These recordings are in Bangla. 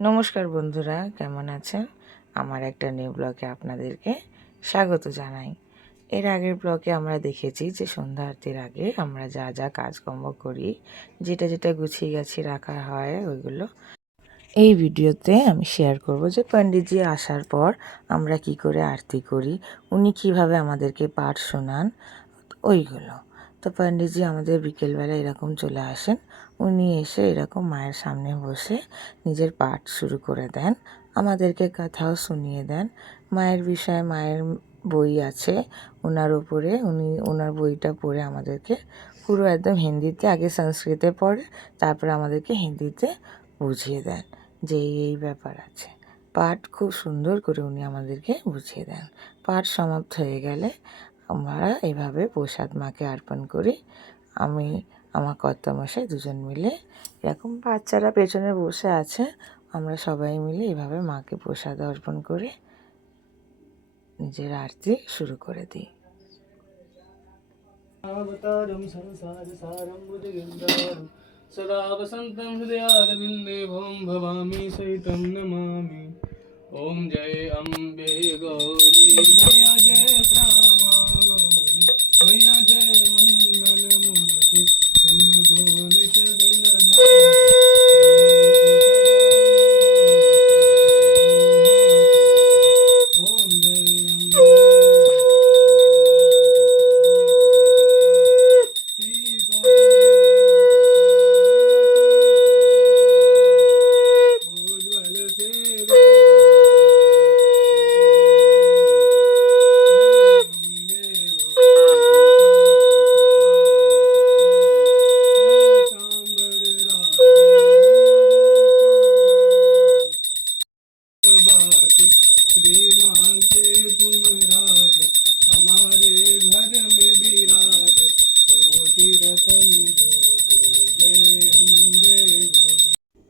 নমস্কার বন্ধুরা, কেমন আছেন? আমার একটা নিউ ব্লগে আপনাদেরকে স্বাগত জানাই। এর আগের ব্লগে আমরা দেখেছি যে সন্ধ্যা আরতির আগে আমরা যা যা কাজকর্ম করি, যেটা যেটা গুছিয়ে গাছিয়ে রাখা হয় ওইগুলো এই ভিডিওতে আমি শেয়ার করব যে পণ্ডিতজি আসার পর আমরা কি করে আরতি করি, উনি কিভাবে আমাদেরকে পাঠ শোনান ওইগুলো। তো পণ্ডিতজি আমাদের বিকেলবেলা এরকম চলে আসেন। উনি এসে এরকম মায়ের সামনে বসে নিজের পাঠ শুরু করে দেন, আমাদেরকে কথাও শুনিয়ে দেন। মায়ের বিষয়ে মায়ের বই আছে ওনার ওপরে, উনি ওনার বইটা পড়ে আমাদেরকে পুরো একদম হিন্দিতে, আগে সংস্কৃতে পড়ে তারপরে আমাদেরকে হিন্দিতে বুঝিয়ে দেন যে এই ব্যাপার আছে। পাঠ খুব সুন্দর করে উনি আমাদেরকে বুঝিয়ে দেন। পাঠ সমাপ্ত হয়ে গেলে আমরা এভাবে প্রসাদ মাকে অর্পণ করি। আমি আমার কর্তামশাই দুজন মিলে, এরকম বাচ্চারা পেছনে বসে আছে, আমরা সবাই মিলে এভাবে মাকে প্রসাদ অর্পণ করে নিজের আরতি শুরু করে দিই। सदा वसन्तं हृदयारविन्दे भवं भवामि सहितं नमामि। ॐ जय अम्बे गौरी मैया, जय श्यामा गौरी मैया, जय मंगलमूर्ति तुम गो निष दिन ओम जय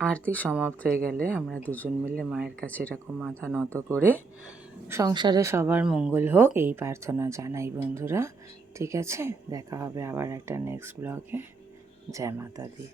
আরতি সমাপ্ত হয়ে গেলে আমরা দুজন মিলে মায়ের কাছে এরকম মাথা নত করে সংসারে সবার মঙ্গল হোক এই প্রার্থনা জানাই বন্ধুরা। ঠিক আছে, দেখা হবে আবার একটা নেক্সট ব্লগে। জয় মাতা দি।